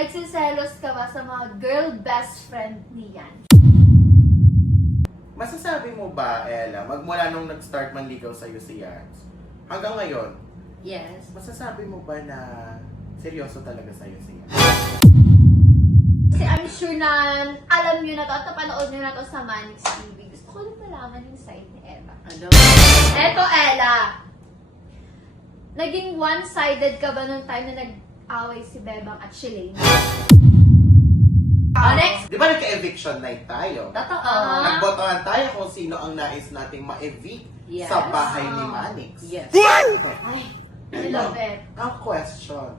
Nagsiselos ka ba sa mga girl best friend niyan? Masasabi mo ba, Ella, magmula nung nag-start manligaw sa'yo si Yans, hanggang ngayon, Yes. masasabi mo ba na seryoso talaga sa'yo si Yans? Kasi I'm sure na alam nyo na to at napanood nyo na to sa Manix TV. Gusto ko lang malaman yung side ni Ella. Ano? Eto, Ella! Naging one-sided ka ba nung time na nag-away si Bebang at Shilane? Next! Di ba nagka-eviction night tayo? Totoo. Nagbotohan tayo kung sino ang nais nating ma-evict Yes. sa bahay ni Manix. Yes. Ay, I love it. Ang question,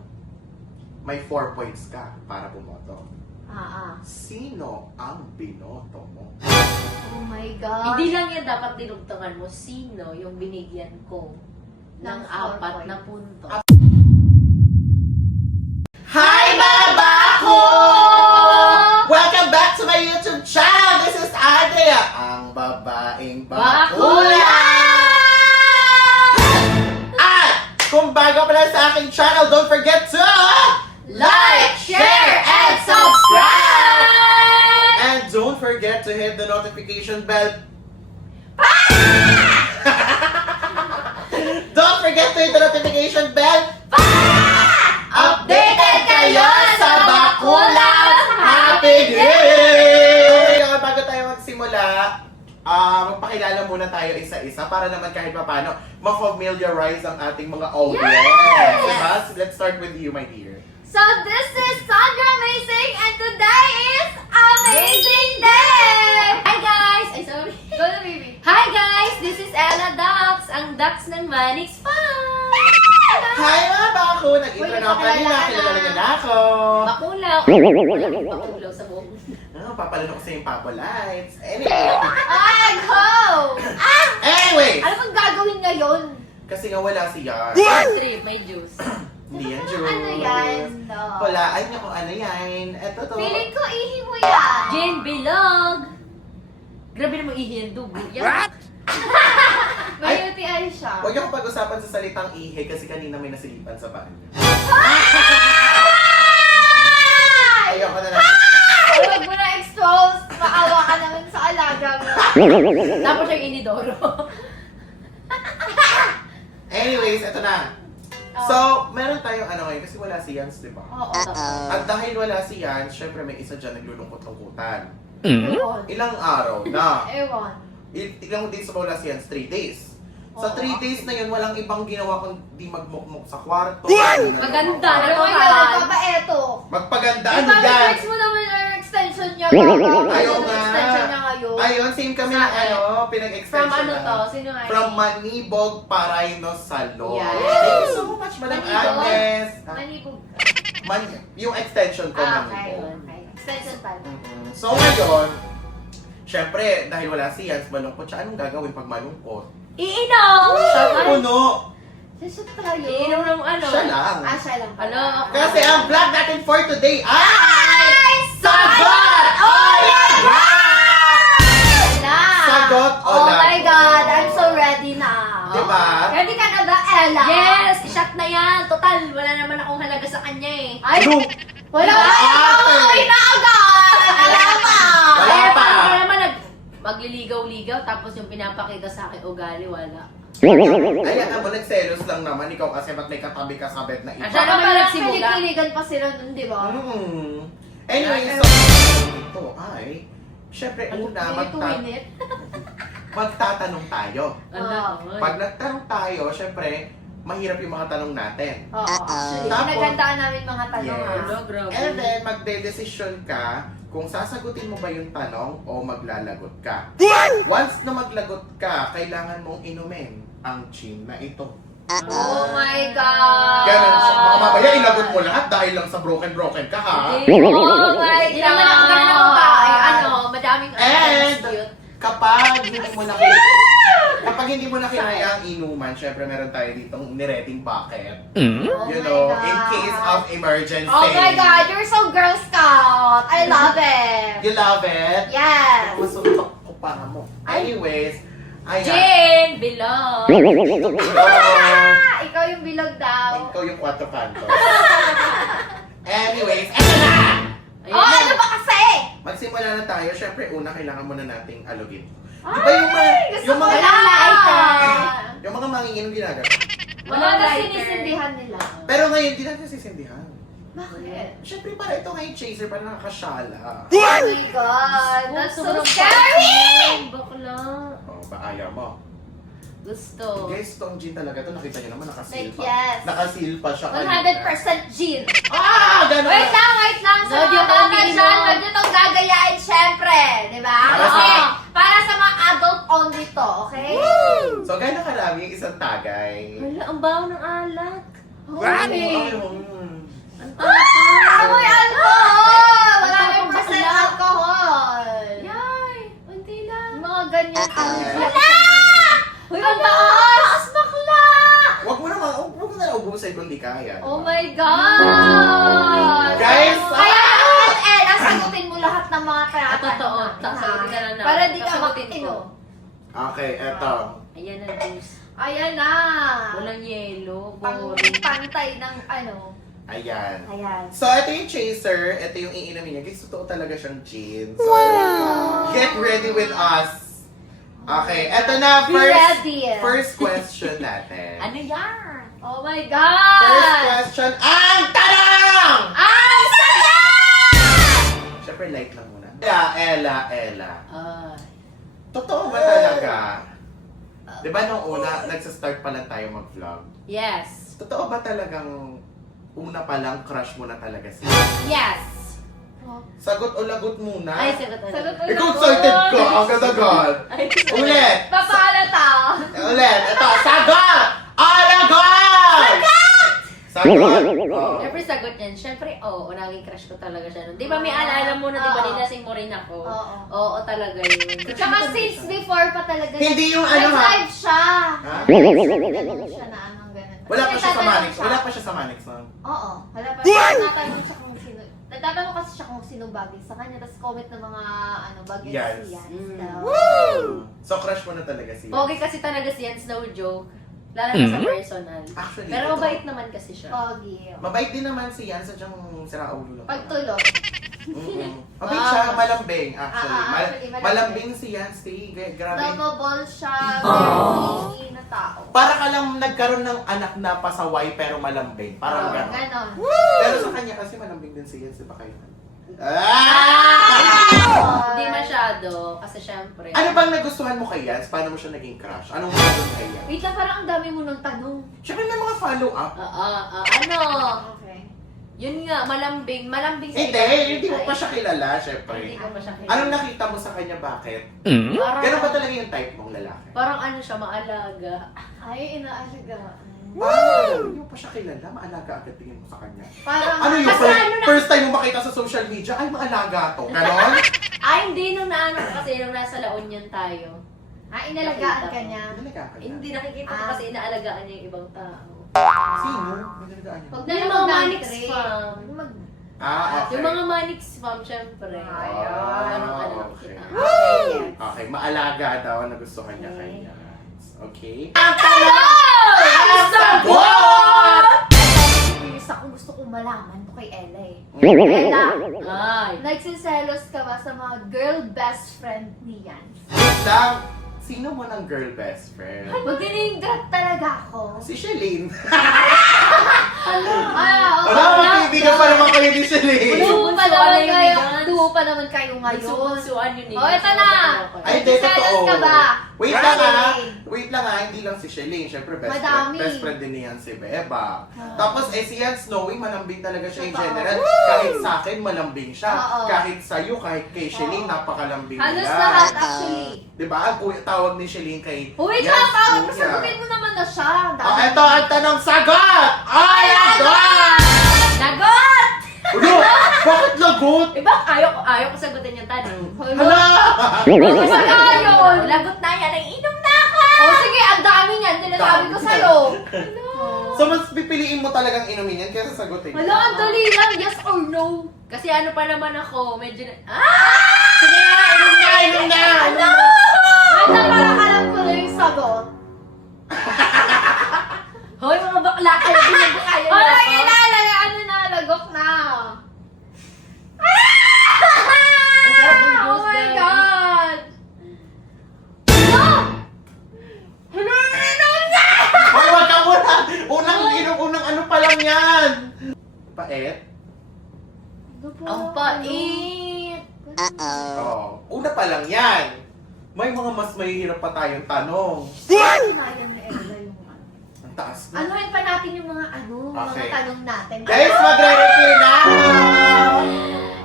may 4 points ka para bumoto. Sino ang binoto mo? Oh my God. Hindi lang yan dapat dinugtungan mo. Sino yung binigyan ko ng Ng 4 4 na points. punto? Hi mga bako! Welcome back to my YouTube channel! This is Ate, ang babaeng bakula! At kung bago pa lang sa aking channel, don't forget to Like, share, and subscribe! And don't forget to hit the notification bell. Don't forget to hit the notification bell. Updated kayo sa Bakulang Happy Day! Bago tayo magsimula, magpakilala muna tayo isa-isa para naman kahit papano ma-familiarize ang ating mga audience. Yes! Diba? So let's start with you, my dear. So this is Sandra Amazing and today is Amazing Day! Hi guys! Ay, sorry. Go na, baby. Hi guys! This is Ella Dax, ang Dax ng Manix Farm! Hi mga bako! Nag-intro Uy, na ako kanina, napakilala kilala na. niyo na ako. Bakulaw! Bakulaw sa buong. Papalano ko sa yung Papa Lights. Anyway. Ay, go! Anyway! Ano bang gagawin ngayon? Kasi nga wala si Yar. Trip, may juice. Hindi yan juice. Ano yan? No. Walaan niya kung ano yan. Eto to. Feeling ko ihi mo yan. Jen Bilog! Grabe naman ihi yung dugo. What? May UTI siya. Huwag niyo akong pag-usapan sa salitang ihe kasi kanina may nasilipan sa bahay niya. Ayoko na lang. Huwag mo na expose. Maawa ka naman sa alaga mo. Tapos yung inidoro. Anyways, eto na. Oh. So, meron tayong ano ngayon kasi wala si Yans, di ba? Oo. At dahil wala si Yans, syempre may isa dyan naglulungkot-lungkutan. Ewan. Ilang araw na? Ewan. Ilang days ba wala si Yans? 3 days. Sa 3 days na yun, walang ibang ginawa kundi magmukmuk sa kwarto. Maganda. Ano mo yun? Nagpapaeto. Magpaganda. Ano yan? Ipapag-flex mo naman yung extension niya. Ayaw nga. Extension niya ngayon. Ayun, same kami ng Saan? pinag-extension From ano na. to? Sino nga? From Manibog, Parayno, Salon. Yes. Thank you so much, Madam Manibog? Agnes. Manibog. Yung extension ko, Okay. Manibog. Okay. Extension pala. So ngayon, syempre, dahil wala si Yans, malungkot siya. Anong gagawin pag malungkot? Iinom! Siya puno. Sisot tayo. Iinom ng ano? Siya lang. Siya lang pala. Ano? Kasi ang vlog natin for today ay... Sagot! Oh yeah! Na! Sagot o Oh my lagot? God! I'm so ready now. Diba? Ready ka na ba, Ella? Yes! Shot na yan! Total, wala naman akong halaga sa kanya eh. Ay! Ano? Wala Diba? ka na! na agad! Alam mo! Wala Eh, pa. paano naman magliligaw-ligaw tapos yung pinapakita sa akin ugali, wala. Ayan mo, nagselos lang naman. Ikaw kasi ba't may katabi kasabet na iba? Siya naman Parang nagsimula. kilig-kiligan pa sila nun, di ba? Anyway, so... Ito ay... Syempre, una, Tuwinit. magtatanong tayo. Ano? Pag nagtanong tayo, syempre, mahirap yung mga tanong natin. Oo, actually. Tapos- Pinagandaan namin mga tanong Yes. ha. Ano, grabe. And then, magde-desisyon ka kung sasagutin mo ba yung tanong o maglalagot ka. Once na maglagot ka, kailangan mong inumin ang gin na ito. Oh my God! Ganun siya. Baka mamaya ilagot mo lahat dahil lang sa broken ka, ha? Hindi. Oh my Hindi naman ako ganun God! ang babae. Ano, madaming And- cute. Kapag hindi mo na kinaya ang inuman, syempre meron tayo ditong nireting bucket. Oh You my know, God. in case of emergency. Oh my God! You're so Girl Scout! I love it! You love it? Yes! Masuntok ko para mo. Anyways, ayan. Jen! Bilog! Ah! Ikaw yung bilog daw. Ikaw yung 4 kanto. Anyways, eto na! muna tayo. Syempre, una, kailangan muna nating alugin. Di ba Ay, yung mga, lighter. yung mga manginginom ginagawa? Wala na lighter. sinisindihan nila. Pero ngayon, di natin sisindihan. Bakit? Syempre, para ito ngayon, chaser, para nakakasyala. Oh my God, that's so scary! Bakla. Oh, ba ayaw mo? Gusto. Guys, itong gin talaga to, nakita nyo naman, nakasil Like, pa. yes. Nakasil pa siya 100% gin. Ah! Ganun! Wait lang. Sa Lord, mga yung bata pamili dyan, mo. wag nyo itong gagayain, syempre. Di ba? Para sa- Okay. Para sa mga adult only to, okay? So, gano'n karami yung isang tagay? Hala, ang baho ng alak. Okay. Ang Amoy alcohol! Wala Ang kayong tapang percent bakla. alcohol. Yay! Unti lang. Yung mga ganyan. Wala! Uy, ang taas! Bakla! Huwag mo na ubusin kung di kaya. Oh my God! Guys, Kaya naman, Ella, sagutin mo lahat ng mga tinatanong Totoo. natin, Sagutin ka na namin. Para di ka Sagutin ko. makatino. Okay, eto. Ayan ang juice. Ayan na. Walang yelo. Pang Boring. pantay ng ano. Ayan. Ayan. So, ito yung chaser. Ito yung iinumin niya. Guys, totoo talaga siyang gin. So, get ready with us. Okay, eto na. Be ready. First question natin. Ano yan? Oh my God! First question, ang tanong! Ang saya! Siyempre, light lang muna. Ella. Ah. Totoo ba talaga? Di ba nung una, nagsastart pa lang tayo mag-vlog? Yes. Totoo ba talagang una pa lang, crush mo na talaga siya? Yes. Sagot o lagot muna? Ay, sagot na. Sagot Ikaw excited ka, agad-agad. Ay, Ulit! Papaalata! Ulit! Ito, sagot! O lagot! Sagot! Oh. Siyempre sagot yan. Siyempre, oo, naging crush ko talaga siya. nun. Di ba may alaala mo na, di ba Oo. nilasing mo rin ako? Oo. Oo, talaga yun. Tsaka since before pa talaga. Hindi yung ano, ha? Nag-live siya. Ha? Ganun siya na anong ganun. Wala pa Kasi siya sa nagtatanong Manix. siya. Wala pa siya sa Manix nun. Oo. Wala pa siya. Nagtatanong siya kung sino. Nagtatanong kasi siya kung sino bagay sa kanya. Tapos comment ng mga bagay Yes. si Yan. So, crush mo na talaga siya. Pogi kasi talaga si Jens, no joke. Lalo na sa personal. Actually, Pero totoo. mabait naman kasi siya. Pogi. Mabait din naman si Yan, sadyang sira-ulo lang. Pagtulog. Mabait siya, malambing actually. actually, malambing. Malambing si Yan, stay. Grabe. Lovable siya. Very na tao. Para ka lang nagkaroon ng anak na pasaway pero malambing. Parang gano'n. Ganon. Pero sa kanya kasi malambing din si Yan, di ba kayo? Ah! Hindi masyado, kasi syempre. Ano bang nagustuhan mo kay Yan? Paano mo siya naging crush? Anong meron kay Yan? Wait lang, parang ang dami mo nang tanong. Siyempre may mga follow-up. Ano? Okay. Yun nga, malambing. Malambing sa Hindi mo pa siya kilala, syempre. Hindi ko pa siya kilala. Anong nakita mo sa kanya, bakit? Parang, Ganun ba talaga yung type mong lalaki? parang ano siya, maalaga. Ay, inaalaga. Parang hindi mo pa siya kilala, maalaga agad tingin mo sa kanya. Parang, Ano yung Kasi ano na- first time mo makita sa social media, ay maalaga to, ganon? Ay, hindi. Nung naano ko kasi, nung nasa La Union tayo. inalagaan Nakita ka ko. niya. Talaga ka Hindi nakikita ko kasi inaalagaan niya yung ibang tao. Sino? Magalagaan niya. Huwag Yung na mga lang Manix mag-trade. Farm. Mag- Ah, okay. Yung mga Manix Farm, syempre. Ayun. Parang ano, Okay. kita. Okay, yes. Okay, maalaga daw na gusto kanya kanya. Okay? Ang sagot! Isa kung gusto kong malaman to kay Ella eh. Mm. Ella, Ay. nagsiselos ka ba sa mga girl best friend ni Yan? Wait lang, sino mo ng girl best friend? Mag-name drop talaga ako. Si Shelene. Ah, oo. Ano, magkaibigan pa naman kayo ni Shelene. Duo pa Bunso, naman ano yung kayo. bigas? Duo pa naman kayo ngayon. Bunsuan yun eh. Oh, ito na. Ay, hindi, Nagsiselos totoo. ka ba? Wait lang ha. Shelene. Wait lang ha, hindi lang si Shelene. Siyempre, Madami. best friend din niyan si Beba. Ah. Tapos, si Yan Snowy, malambing talaga siya in Totoo. general. Kahit sa akin, malambing siya. Oo. Kahit sa'yo, kahit kay Shelene, Oo. napakalambing Halos nila. lahat actually. Diba? Ang tawag ni Shelene kay Wait Yan lang, tawag. Snowy. Sagutin mo naman na siya. Oh, eto ang tanong sagot! Ay, lagot! Lagot! Ulo, bakit lagot? Diba, ayaw ko sagutin yung tanong. Hala! Kasi ayaw. Lagot na yan, ay inom na ako! Oh, sige, ang dami niyan. Tinasabi ko sa'yo. So, mas pipiliin mo talagang inumin yan kaysa sagutin. Wala, ang dali lang. Yes or no? Kasi ano pa naman ako, medyo na... Sige na, inom na, inom na! Ano? Wait lang, parang alam ko na yung sagot. Hoy, mga bakla kayo, binago kayo Oh, na lagi ako. na, ano na, lagok na. Ang sarap ng juice. Pait? Ang pait! Oo. Una pa lang yan. May mga mas mahihirap pa tayong tanong. Sinayan na Ella yung ano. Ang taas na. Anuhin pa natin yung mga Okay. mga tanong natin. Guys, magre-refill na!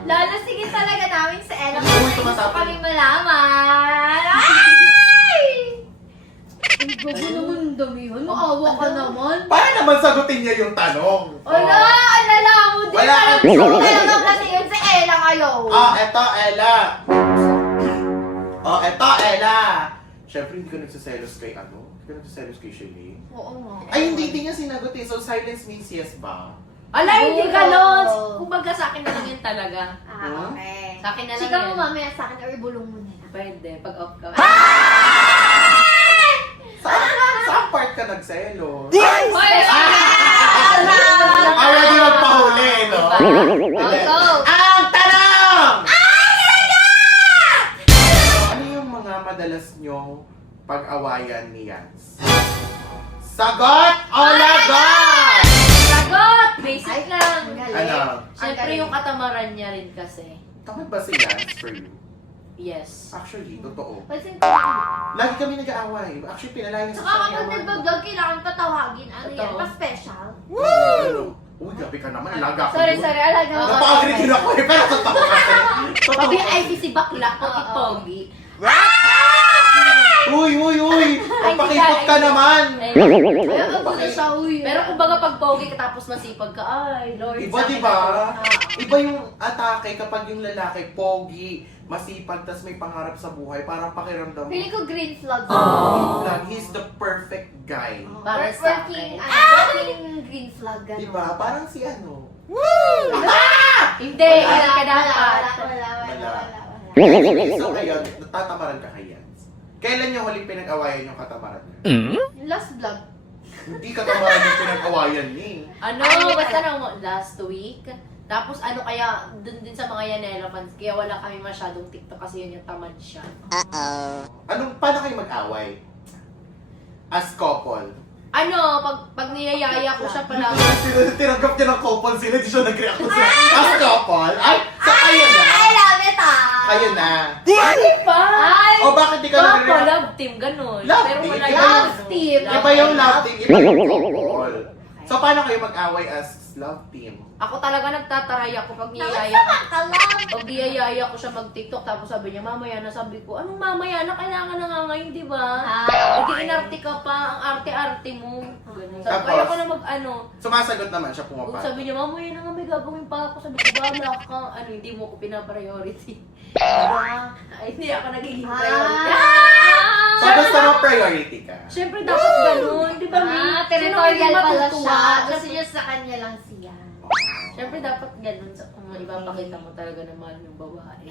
Lalasigin talaga namin sa Ella. Uy, Gusto tumatapon. kami malaman. Ay! Ang gabi naman damihan. Maawa ka naman. Paano naman sagutin niya yung tanong? Wala! Alala mo din. Wala. Alam ko talaga kasi yun sa Ella ngayon. Eto, Ella. Eto, Ella. Siyempre, hindi ka nagsaselos kay ano? Hindi ka nagsaselos kay Shelly? Oo nga. Ay, hindi niya sinagot eh. So, silence means yes ba? Ala, hindi Oo. ganon! Kumbaga sa akin na lang yun talaga. Okay. Sa akin na lang Chika mo yan. mamaya sa akin or ibulong mo na lang. Pwede, pag off ka. Saan part ka nagselos? Hoy! Already magpahuli, no? Okay, go! Ang tanong! Ano yung mga madalas nyong pag-awayan ni Yans? Sagot o lagot? Sagot! Basic Ay, lang. ang galing. Ano? Siyempre yung katamaran niya rin kasi. Tamad ba si Yans for you? Yes. Actually, totoo. Pansin ko. Lagi kami nag-aaway. Actually, pinalayan sa Saka kapag nagbablog, kailangan patawagin. Ano yan? Totoo. Pa-special. Uy, gabi ka naman. Alaga ko. Sorry, sorry. Alaga mo. Napaka-agree din ako eh. Pero totoo kasi. Totoo Pabi kasi. IBC bakla ko, Oo. ipogi. Uy! Magpakipot ka Ay, naman! Ay, Ayun, ang buta siya, uy. Pero kumbaga pag pogi ka tapos masipag ka, ay, Lord, Iba, sa akin diba? na to. Iba yung atake kapag yung lalaki, pogi, masipag, tas may pangarap sa buhay, parang pakiramdam mo. Feeling ko green flag. He's the perfect guy. Para sa Working, akin. working green flag. Gano'n. Diba? Parang si ano. Hindi, Wala, hindi ka dapat. Wala. So ngayon, natatamaran ka kay Yans. Kailan yung huling pinag-awayan yung katamaran niya? Yung last vlog. Hindi katamaran yung pinag-awayan niya eh. Ano, basta na last week. Tapos ano kaya, dun din sa mga Yanela fans, kaya wala kami masyadong TikTok kasi yun yung tamad siya. Paano kayo mag-away? As couple? Ano, pag niyayaya ko siya pala, Tinanggap niya ng couple sila, di siya nag-react sa as couple? Ay, so kayo na? I love it Kayo na? Hindi pa! Ay! O bakit di ka Baka nag-react? love team, ganun. Love Pero team? wala Iba yung Love ano, team. Iba yung love team, iba yung couple. So paano kayo mag-away as love team? Ako talaga nagtataray ako pag niyayaya ko. Nakasama ka lang. Pag niyayaya ko siya mag-TikTok, tapos sabi niya, mamaya na, sabi ko, anong mamaya na, kailangan na nga ngayon, di ba? Hindi inarte ka pa, ang arte-arte mo. Ganun. Sabi ko, Tapos? ayoko na mag-ano. Sumasagot naman siya Kung pumapasok. sabi niya, mamaya na nga may gagawin pa ako. Sabi ko, bahala ka. Ano, hindi mo ko pinapriority. Ay, hindi ako nagiging priority. So gusto mo priority ka? Siyempre, dapat ganun. Di ba, Mi? Territorial Sino pala hindi siya. matutuwa? Gusto niya sa kanya lang siya. Siyempre, dapat ganun. Kung ipapakita mo talaga na mahal yung babae.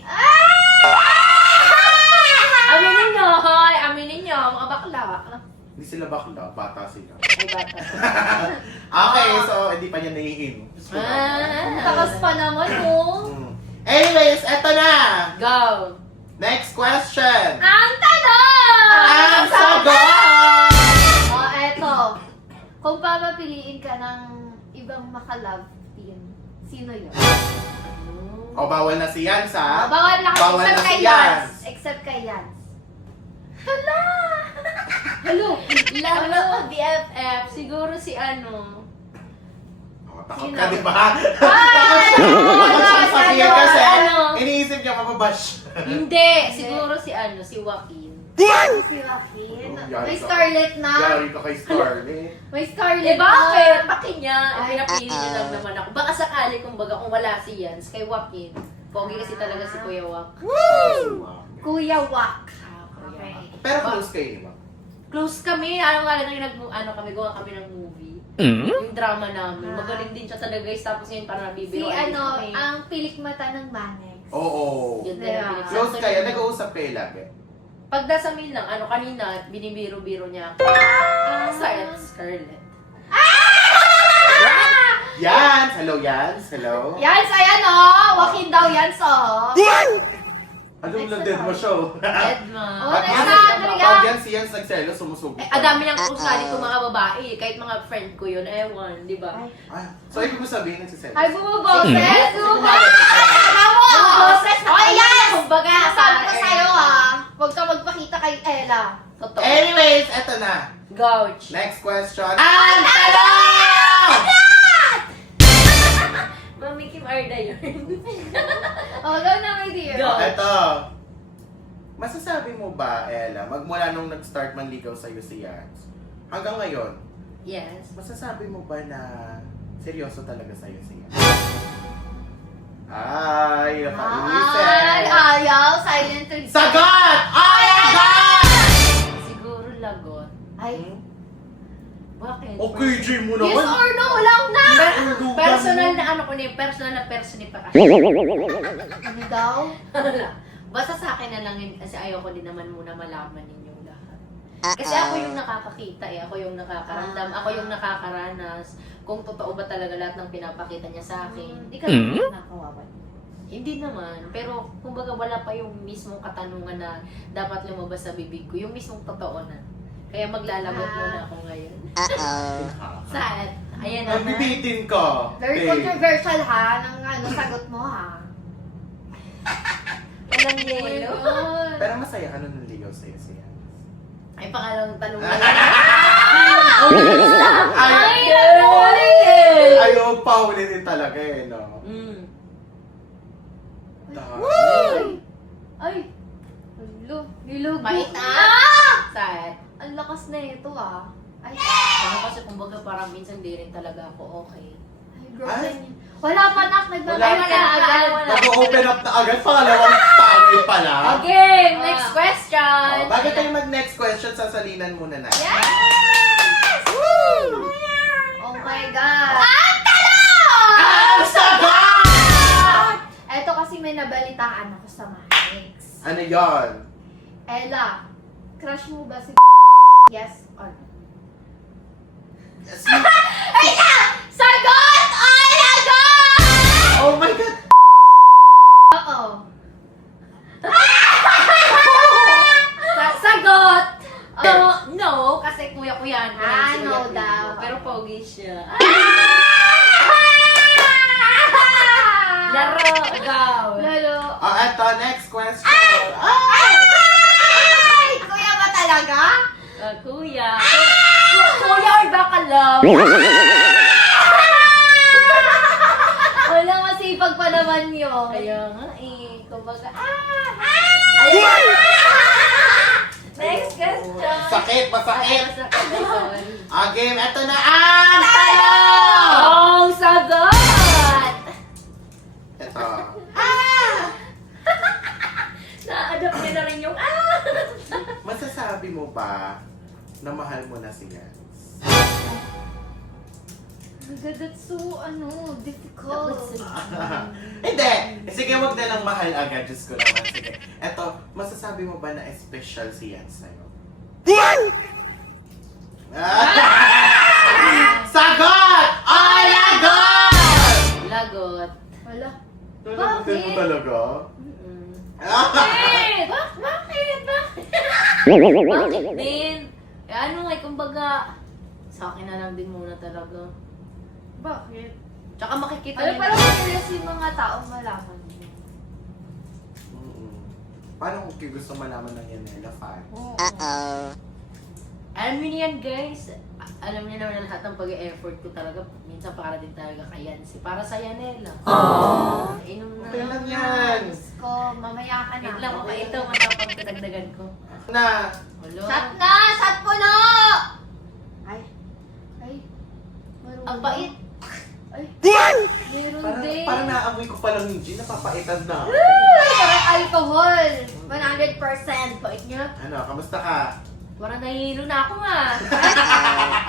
Aminin niyo, hoy! Aminin niyo, mga bakla. Hindi sila bakla, bata sila. Ay, bata. Okay, so hindi pa niya naiin. Takas pa naman mo. Anyways, eto na! Go! Next question! Ang tanong! Ang sagot! Eto. Kung papapiliin ka ng ibang maka-love team, sino yun? O, bawal na si Yans, ha? Bawal na Bawal except na kay si Yans. Yans. Except kay Yans. Hello! Lalo ko BFF. Siguro si ano. O, takot Sino? ka, di ba? Takot siya sabihin kasi Ano? iniisip niya mababash. Hindi! Siguro si ano, si Joaquin. Si Joaquin. Yari May ka. Scarlett na. Yari ka kay Scarlett. May Scarlett Eh bakit? na. Paki niya. Eh, Ay, pinapili niya lang naman ako. Baka sakali, kumbaga, kung wala si Yans, kay Joaquin. Pogi kasi talaga si Kuya Wak. Kuya Wak. Okay. Pero close kayo, di ba? Close kami. Ano nga lang yung kami, gawa kami ng movie. Yung drama namin. Magaling din siya talaga guys. Tapos ngayon parang Si nabibiro. ang pilik mata ng Manex. Oo. Yun din Diba? ang pinagsasabi Close kayo, niya. nag-uusap kayo lagi. Pag nasa meal lang, kanina, binibiro-biro niya ako. Scarlett. Yans! Hello, Yans! Hello? Yans, ayan o. Joaquin daw Yans o. Anong Next landed na mo tayo. siya? Edma. Oh, Pag next yan, na, Andrea. pag yan siya nagselo, sumusubo. Eh, ang dami ng cruise nga dito mga babae. Kahit mga friend ko yun, ewan, di ba? Ay. Ah, so ibig mo sabihin nagsiselo? Ay, bumaboses! Bumaboses! Bumaboses! Okay, yes! Kumbaga, Sabi ko sa'yo, huwag ka magpakita kay Ella. Totoo. Anyways, eto na. Gouge. Next question. Ang tanong! Mami Kim Arda yun. Oh, go na, my dear. Go. Eto. Masasabi mo ba, Ella, magmula nung nag-start manligaw sa'yo si Yans, hanggang ngayon, Yes. masasabi mo ba na seryoso talaga sa'yo si Yans? Ay, Ay, nakaisip. ayaw. Silent treatment. Sagot! Ay, agad! Siguro lagot. Ay, Bakit? Okay, G mo yes naman. or no lang na! Personal na ano ko na yung personal na personification. Ano daw? Basta sa akin na lang yun, kasi ayaw ko din naman muna malaman ninyong lahat. Kasi ako yung nakakakita ako yung nakakaramdam, ako yung nakakaranas kung totoo ba talaga lahat ng pinapakita niya sa akin. Hindi ka naman nakawawan. Hindi naman, pero kumbaga wala pa yung mismong katanungan na dapat lumabas sa bibig ko, yung mismong totoo na. Kaya maglalagot muna ako ngayon. Saan? Ayan na. Nabibitin ka. Very babe. controversial ha, ng ano, sagot mo ha. Walang yelo. Pero masaya ka nung nanligaw sa'yo si Yans. Ay, pangalawang tanong na. Ay, Ay, ayaw pa ulitin talaga eh, no? Mm. Dahil. Ay! Hello, nilugot Bait na! Saan? Ang lakas na ito ah. Ay, Ano kasi kumbaga parang minsan di rin talaga ako okay. ay girlfriend niya. Wala pa nak, Wala nagbabay pa. ka na agad. Wala. Nag-open up na agad, pangalawang tangay pa lang. Okay, next question. Oh, bago tayo mag-next question, sasalinan muna natin. Yes! Woo! Oh my God! Ang Ang sagot! Eto kasi may nabalitaan ako sa Manix. Ano yon? Ella, crush mo ba si yes or no? Sagot! Ay, sagot! Oh my God! Oo. Sagot! No, kasi kuya-kuya. No daw. Pero pogi siya. Laro, ikaw. Lalo. Oh, eto, next question. Ay! Kuya ba talaga? Kuya. Kuya or baka love? Wala, masipag pa naman yun. Kaya nga eh. Kumbaga, Ayun. Next question. Sakit, masakit. Sorry. Ah, game, eto na ang tanong! Ang sagot! Eto. Na-adapt niya na rin yung Masasabi mo ba na mahal mo na si Yans? That's so, difficult. Hindi! Sige, wag na lang mahal agad. Diyos ko naman. Sige. Eto, masasabi mo ba na special si Yans sa'yo? Sagot! O lagot! lagot. Wala. Lalagutin mo talaga? Mm-mm. Bakit? Bakit? Bakit din? Eh ano eh, kumbaga, sa akin na lang din muna talaga. Bakit? Tsaka makikita Ano nila- parang curious yung mga tao malaman mo. Paano kung gusto malaman ng Yanela fan? Alam niyo yan guys, alam niyo naman na lahat ng pag-e-effort ko talaga, minsan para din talaga kay Yancy. Para sa Yanela. Inom na. Okay lang yan. Diyos ko, mamaya ka na. Wait lang, okay, ito matapang pinagdagan ko. Na, Hello? Shot na! Shot po na! Ay. Ay. Marunong. Ang bait. Ay. Meron parang, din. parang naamoy ko pa lang yung gin, napapaitan na. Parang alcohol. 100%. Bait niya. Ano, kamusta ka? Parang nahihilo na ako nga.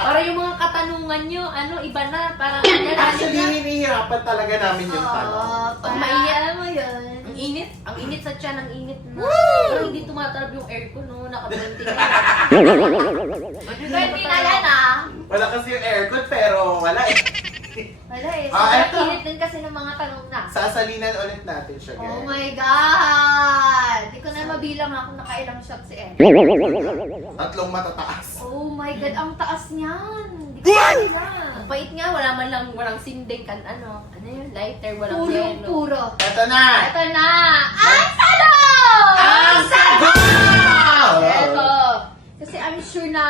Para yung mga katanungan nyo, iba na. Parang Actually, hinihirapan talaga namin yung tanong. Pag mainit. alam mo yun. ang init sa tiyan, ang init na. Pero hindi tumatalab yung aircon, no? Naka-20 na. Pwede na yan ah. Wala kasi yung aircon, pero wala eh. Wala eh. Ah, Sobrang eto. init din kasi ng mga tanong na. Sasalinan ulit natin siya, guys. Oh my God! Di ko na mabilang ako nakailang shot si Ed. Tatlong matataas. Oh my God, ang taas niyan. Di ko mabilang. Ang pait nga, walang sinding kan ano yun, lighter, walang yelo. Puro. Ito na! Ito na! Ang sagot! Ang sagot! Eto. Kasi I'm sure na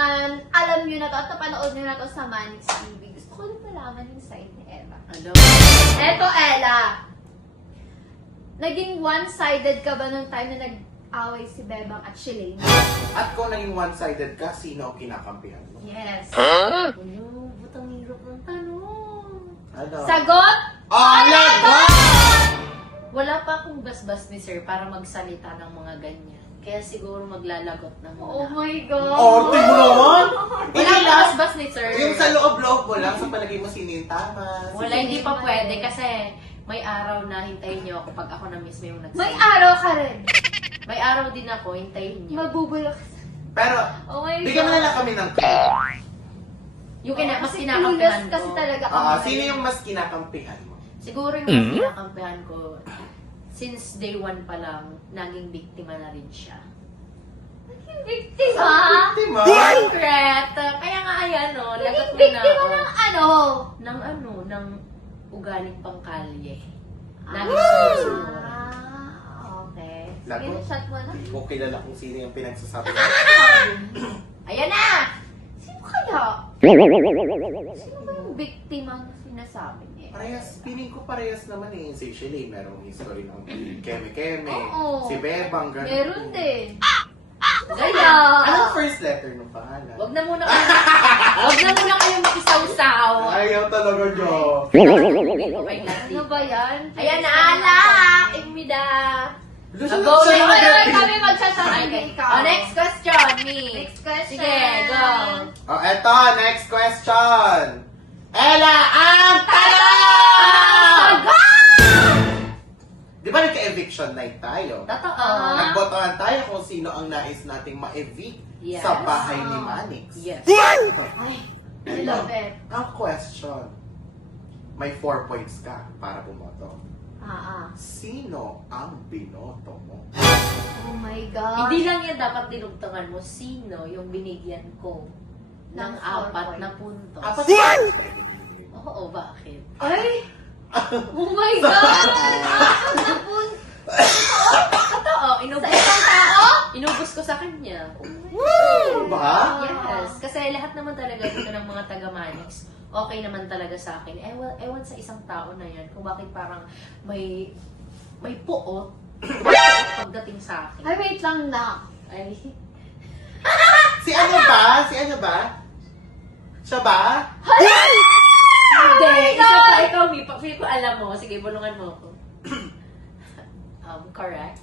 alam nyo na to at napanood nyo na to sa Manix TV. Gusto ko rin malaman yung side ni Ella. Ano? Eto, Ella. Naging one-sided ka ba nung time na nag-away si Bebang at Shalane? At kung naging one-sided ka, sino ang kinakampihan mo? Yes. Ano? Ba't ang hirap ng tanong? Ano? Sagot? Wala pa akong basbas ni sir para magsalita ng mga ganyan. Kaya siguro maglalagot na Oh muna. my God. Oh, tingnan mo naman! Wala Hindi akong lang. basbas ni sir. Yung sa loob-loob mo lang, sa palagay mo sino yung tama. Wala, hindi pa pwede kasi may araw na hintayin niyo ako pag ako na mismo yung nagsalita. May araw ka rin. May araw din ako, hintayin niyo. Mabubulok. Pero, Oh my God. bigyan mo na lang kami ng clue. Yung mas Kasi kinakampihan clueless ko. kasi talaga ako. Sino yung mas kinakampihan mo? Siguro yung mas kinakampihan ko, since day one pa lang, naging biktima na rin siya. Naging biktima? Biktima? Secret! Kaya nga ayan o, lagot Naging mo na biktima ako. ng ano? Ng ugaling pangkalye. Ah, Laging sunod-sunod. okay. Sige, Lagot. shot mo na. Hindi ko kilala kung sino yung pinagsasabi. Ayan na! Sino kaya? Sino ba yung biktima na sinasabi niya? Parehas, feeling ko parehas naman eh. Si Shelly, merong history ng keme-keme. Oo. Si Bebang, ganun. Meron din. Kaya, Anong first letter ng pangalan? wag na muna kayo makisawsaw. Ayaw talaga nyo. Okay, Lati. Ano ba yan? Ayan na, alak! Imida! Gusto Go siya na. yung Ay, mag- kami magsasama Okay. ka. Oh, next question, me. Next question. Sige, go. Oh, eto, next question. Ella, ang tanong! Di ba nagka-eviction night tayo? Totoo. Nagbotohan tayo kung sino ang nais nating ma-evict Yes. sa bahay ni Manix. Yes. Ay, I love it. Ang question, may 4 points ka para bumoto. Sino ang binoto mo? Oh my God. Hindi lang yan dapat dinugtungan mo sino yung binigyan ko ng Ng 4 na 4 puntos. Apat Oo, bakit? Ay! Oh my God! Apat na punto. Totoo, Sa isang tao? inubos ko sa kanya. ba? Yes, kasi lahat naman talaga dito ng mga taga-Manix, okay naman talaga sa akin. Ewan sa isang tao na yan kung bakit parang may puot pagdating sa akin. Ay, wait lang na. Ay, Si ano ba? Si ano ba? Siya ba? hindi! Isa pa ikaw, Mi. Feel ko alam mo. Sige, bulungan mo ako. Correct.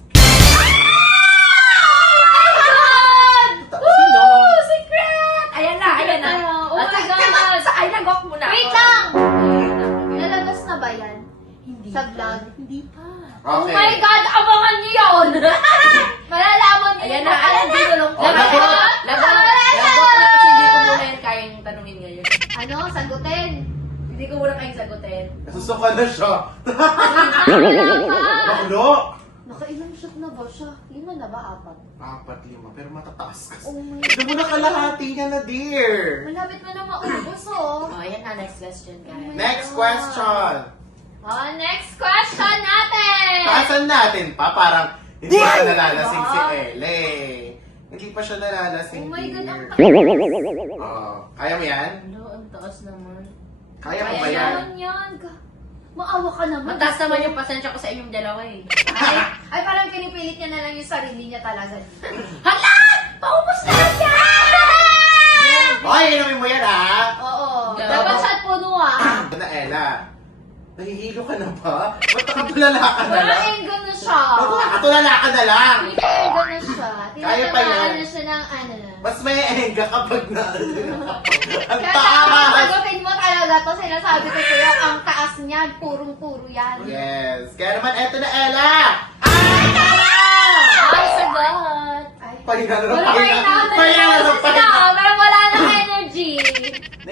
Sino? Oh, secret! Ayan na, ayan na. Oh my God! Ay, nagok mo na. Wait ako. lang! Ayun na. Nalabas na ba yan? Hindi Sa pa. vlog? Hindi pa. Oh my God! Abangan niyo yun! Malalaman niyo. Ayan na, ayan na. Oh, lagot! Lagot na kasi hindi ko muna yan kayang tanungin ngayon. Ano? Sagutin. Hindi ko muna kayang sagutin. Nasusuka na siya. Nakailang Baklo! Nakailang shot na ba siya? 5 na ba? 4? 4-5, pero matataas kasi. Oh my Ito mo na kalahati niya na, dear. Malapit mo na maubos, oh. Oh, ayan na, next question, guys. Next question. Oh, next question natin! Taasan natin pa, parang hindi pa siya nalalasing si Ele. Hindi pa siya nalalasing. Oh my God, ang dear. Oo. Kaya mo yan? Ano, ang taas naman. Kaya mo ba Kaya yan? Yan, yan. Maawa ka naman. Mataas naman yung pasensya ko sa inyong dalawa eh. Ay, parang pinipilit niya na lang yung sarili niya talaga. Hala! Paubos na lang yan! Hoy, inumin mo yan, ha? Oo. Yeah. Dapat shot puno, ah. Ano na, Ella? Nahihilo ka na ba? Ba't nakatulala ka na Parang lang? enggo na siya. Ba't nakatulala ka na lang? Enggo na siya. Kaya pa yan. Tinatamaan na siya ng ano. Mas may enga kapag na... Ang Kaya taas! sagutin mo talaga to. Sinasabi ko sa'yo, ang taas niyan, purong-puro yan. Yes. Kaya naman, eto na, Ella! Ay, tama! Ay, sagot! Ay. Pahinga na ng Wala pahinga. na. Pahinga na ng pahinga. Parang wala nang energy.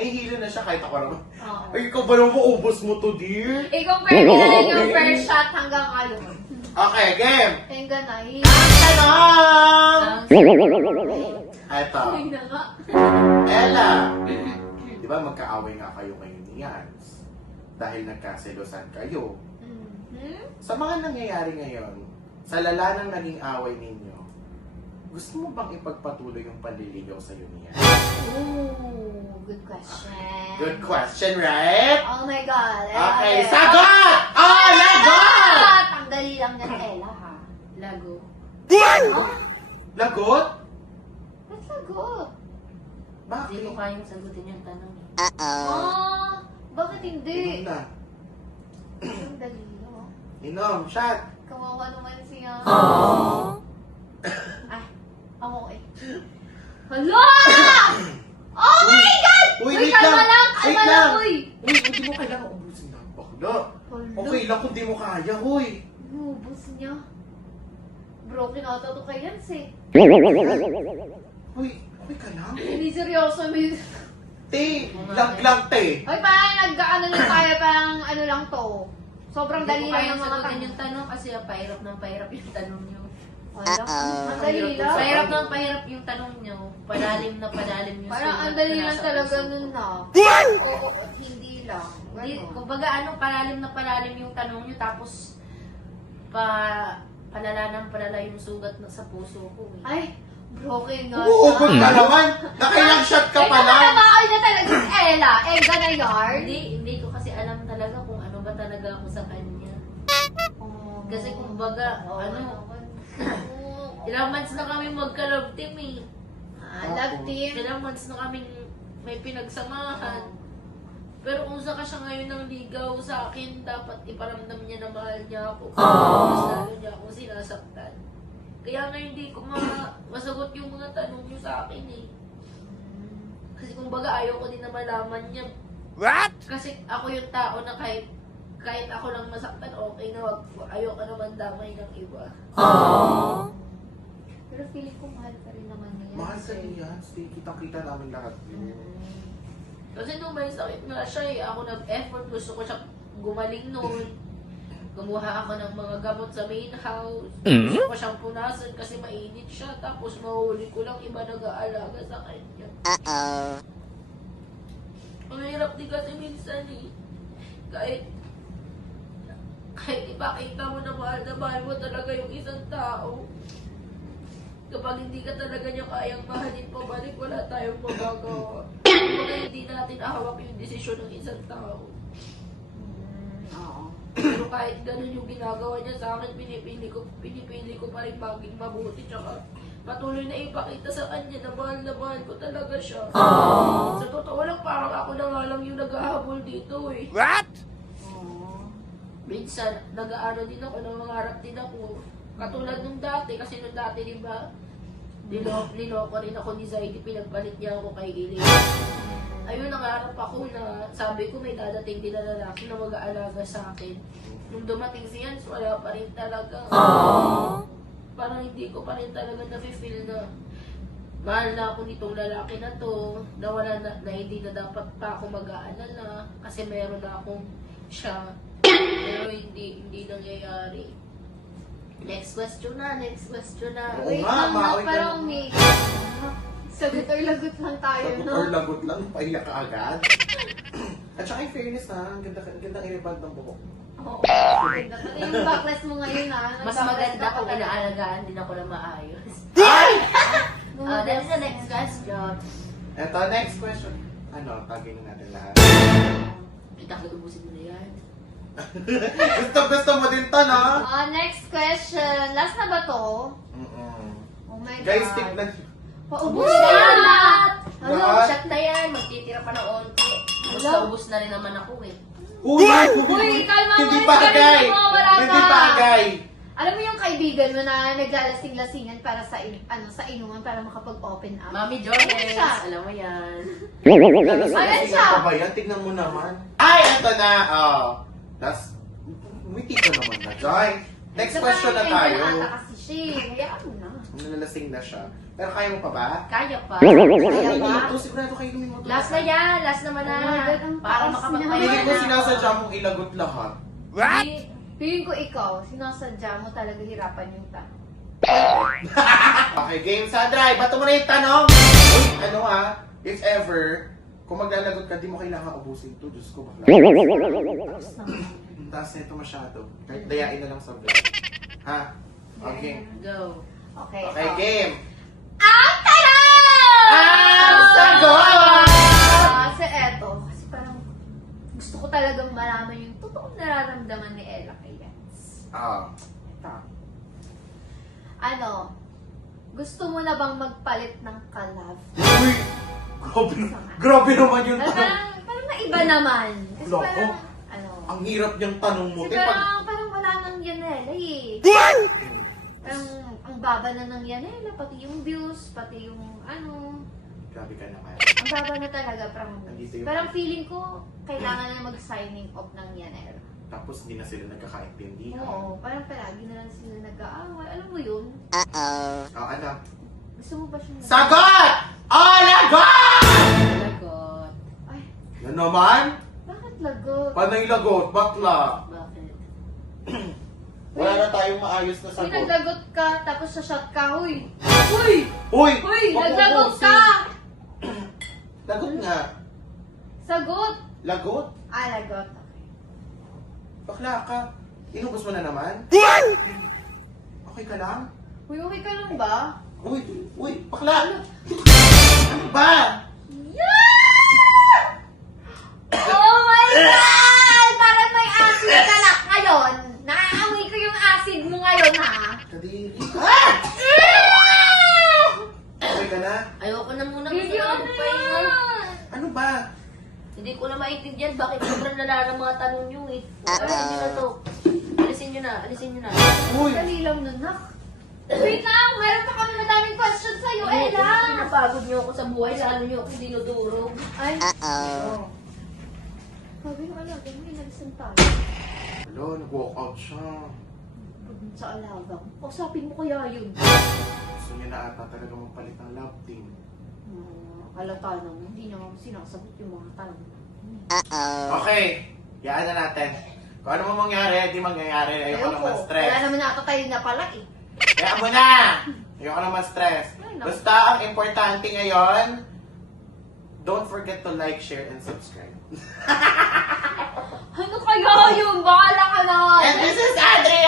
nahihilo na siya kahit ako naman. Oo. Ay, ikaw ba naman maubos mo to, dear? I-compare mo na lang yung first shot hanggang ano. Okay, game! Ayun ganay. Tanong! Eto. Ay na nga. Ella! Di ba magkaaway nga kayo ngayon ni Yans? Dahil nagkaselosan kayo. Sa mga nangyayari ngayon, sa lala ng naging away ninyo, gusto mo bang ipagpatuloy yung panliligaw sa'yo niya? Ooh, good question. Good question, right? Oh my God. Okay, sagot! Oh, lagot! Ang dali lang ng Ella, ha? Lago. Oh, Lagot? ba't lagot? Hindi Bakit? ko kayang sagutin yung tanong. Ah, bakit hindi? Inom na. Ang dali lang. Inom, shot. Kawawa naman siya. Ay, ako eh. Hala! Oh my God! Uy, Uy, wait kalma lang! lang! Wait Kalma lang, lang! uy! Uy, hindi mo kailangan ubusin na bakla. Hala. Okay lang kung di mo kaya, huy. Ubus niya. Broken ata to kay Yans eh. Uy, okay ka lang? Hindi seryoso. May... Te, lang, te. Hoy, parang nag-ano lang tayo, parang ano lang to. Sobrang Hindi dali ko lang kayang yung mga sagutin tanong. yung tanong kasi pahirap ng pahirap yung tanong nyo. Wala. Ang dali lang. Pahirap ng pahirap yung tanong nyo. Palalim na palalim yung Parang sulat ang dali na lang nasa talaga puso ko. nun na. Oo, at hindi lang. Hindi, Ganon. kumbaga palalim na palalim yung tanong nyo tapos palala ng palala yung sugat na sa puso ko. Eh. Ay, broken nga Uugot ka naman. Nakailang shot ka pa lang. Ay, na talaga si Ella. Egga na yard. Hindi ko kasi alam talaga kung ano ba talaga ako sa kanya. Kasi kumbaga, ilang months na kami magka-love team eh. Love team. Ilang months na kaming may pinagsamahan. Pero kung saka siya ngayon ng ligaw sa akin, dapat iparamdam niya na mahal niya ako. Mas lalo niya ako sinasaktan. Kaya ngayon hindi ko masagot yung mga tanong niyo sa akin eh. Kasi kumbaga ayaw ko din na malaman niya. What? Kasi ako yung tao na kahit ako lang masaktan, okay na wag. Ayaw ka naman damay ng iba. Pero feeling ko mahal ka rin naman niya. Mahal sa niya. Kitang-kita namin lahat. Kasi nung may sakit nga siya eh, ako nag-effort, gusto ko siya gumaling noon. Gumawa ako ng mga gamot sa main house. Gusto ko siyang punasan kasi mainit siya. Tapos mahuli ko lang iba nag-aalaga sa kanya. Ang hirap din kasi minsan eh. Kahit ipakita mo na mahal mo talaga yung isang tao. Kapag hindi ka talaga niya kayang mahalin pabalik, wala tayong magagawa. Kapag hindi natin ahawak yung desisyon ng isang tao. Oo. Pero kahit ganun yung ginagawa niya sa akin, pinipili ko pa rin maging mabuti. Tsaka patuloy na ipakita sa kanya na mahal ko talaga siya. Sa totoo lang, parang ako na nga lang yung nag-ahabol dito eh. What? Minsan, nag-aano din ako, nangangarap din ako. Katulad nung dati, kasi nung dati, di ba, niloko rin ako ni Zaidi, pinagpalit niya ako kay Ili. Ayun, nangarap ako na sabi ko may dadating din na lalaki na mag-aalaga sa akin. Nung dumating si Yans, wala pa rin talaga. Parang hindi ko pa rin talaga na-feel na mahal na ako nitong lalaki na to, na wala na hindi na dapat pa ako mag-aalala kasi meron na akong siya. Pero hindi nangyayari. Next question na. Oo Wait nga, lang na, maoy ka parang lang. may... Sagot or lagot lang tayo, Sagot no? or lagot lang, paiyak ka agad. At saka in fairness ha, ang gandang i-reband ng buhok. Oo. Yung backless mo ngayon, ha? Mas maganda kung inaalagaan din ako na maayos. Ay! That's the next question. Eto, next question. Ano, tagin natin lahat. Kita ko ubusin mo na yan. Gusto mo din to, no? Next question. Last na ba to? Oh my God. Guys, tignan. Paubos na lahat! Ano, Lahat? shot na yan. Magtitira pa ng onti. Basta Wala. ubus na rin naman ako eh. Uy! Uy, kalma mo, Hindi hindi bagay! ka rin wala Hindi pa. bagay! Alam mo yung kaibigan mo na naglalasing-lasingan para sa sa inuman para makapag-open up? Mami Ayan Jones, siya. alam mo yan. Ayan siya. Ano ba yan? Tignan mo naman. Ay, eto na. Das, umiti ka naman na, Joy. Next question na tayo. Ata kasi siya. Hayaan mo na. Nalalasing na siya. Pero kaya mo pa ba? Kaya pa. Kaya ba? Ito, sigurado kayo inumin mo to. Last na yan. Last naman na. Oh my God, ang Para taas makapagpahinga Hindi ko na. sinasadya mong ilagot lahat. Feeling ko ikaw, sinasadya mo talaga hirapan yung tanong. Okay, game Sandra. Bato mo na yung tanong. Uy, ano if ever, kung maglalagot ka, di mo kailangan ubusin to. Diyos ko, bakla. Tapos naman. Ang taas na ito masyado. Kahit dayain na lang sa vlog. Ha? Okay. Go. Okay, Okay, so, game. ang tanong! Ang sagot! Kasi eto, kasi parang gusto ko talagang malaman yung totoong nararamdaman ni Ella kay Jens. Ito. Ano, gusto mo na bang magpalit ng kalab? Uy! Grabe naman yung tanong. Parang naiba naman. Kasi Loko. parang, ano, Ang hirap niyang tanong mo. kasi Te, pag... parang wala nang Yanela eh. Parang ang baba na ng Yanela, pati yung views, pati yung ano, Grabe ka naman. ang baba na talaga. Nandito yung- Parang feeling ko, kailangan na mag-signing off ng Yanela. Tapos hindi na sila nagkakaintindihan. Oo, parang palagi na lang sila nag-aaway. Alam mo yun? Ano? Gusto mo ba siya Sagot! Alagot! Lagot. Ay, Yan naman? bakit lagot? Panay lagot, bakla. Bakit? Wala na tayong maayos na Uy, sagot. naglagot ka, tapos sa shot ka, huy! Huy! Uy! Huy, Wag mo naglagot ubusin. ka! Lagot nga. Sagot! Lagot? Lagot. Bakla ka. Inubos mo na naman? Okay ka lang? Huy, okay ka lang ba? Uy, bakla! Ano ba? Oh my God! Parang may acid ka na ngayon. Naaamoy ko yung acid mo ngayon, ha? Kadiri. Ah! Okay ka na? Ayoko na muna Hindi, gusto ano na magpahinga. yan? Ano ba? Hindi ko na maintindihan bakit sobrang lala ng mga tanong nyo eh. Alisin nyo na to. Alisin nyo na, alisin nyo na. Uy! Dali lang na, nak. Wait lang, meron pa kami madaming questions sa'yo, Ella. Pinapagod nyo ako sa buhay, lalo nyo ako dinudurog. Ay, Oh. sabi ng alaga mo, inalisan tayo. Hello, nag-walk out siya. Pagod sa alaga mo. Kausapin mo kaya yun. Gusto niya na ata talaga magpalit ng love team. Halata naman, hindi naman sinasagot yung mga tanong. Okay, yaan na natin. Kung ano mo mangyari, di mangyayari. Ayoko naman stress. Wala naman ata tayo na pala eh. Kaya mo na! Ayoko naman stress. Ay, naku. Basta ang importante ngayon, don't forget to like, share, and subscribe. Ano kaya yun? Bahala ka na! And this is Adri!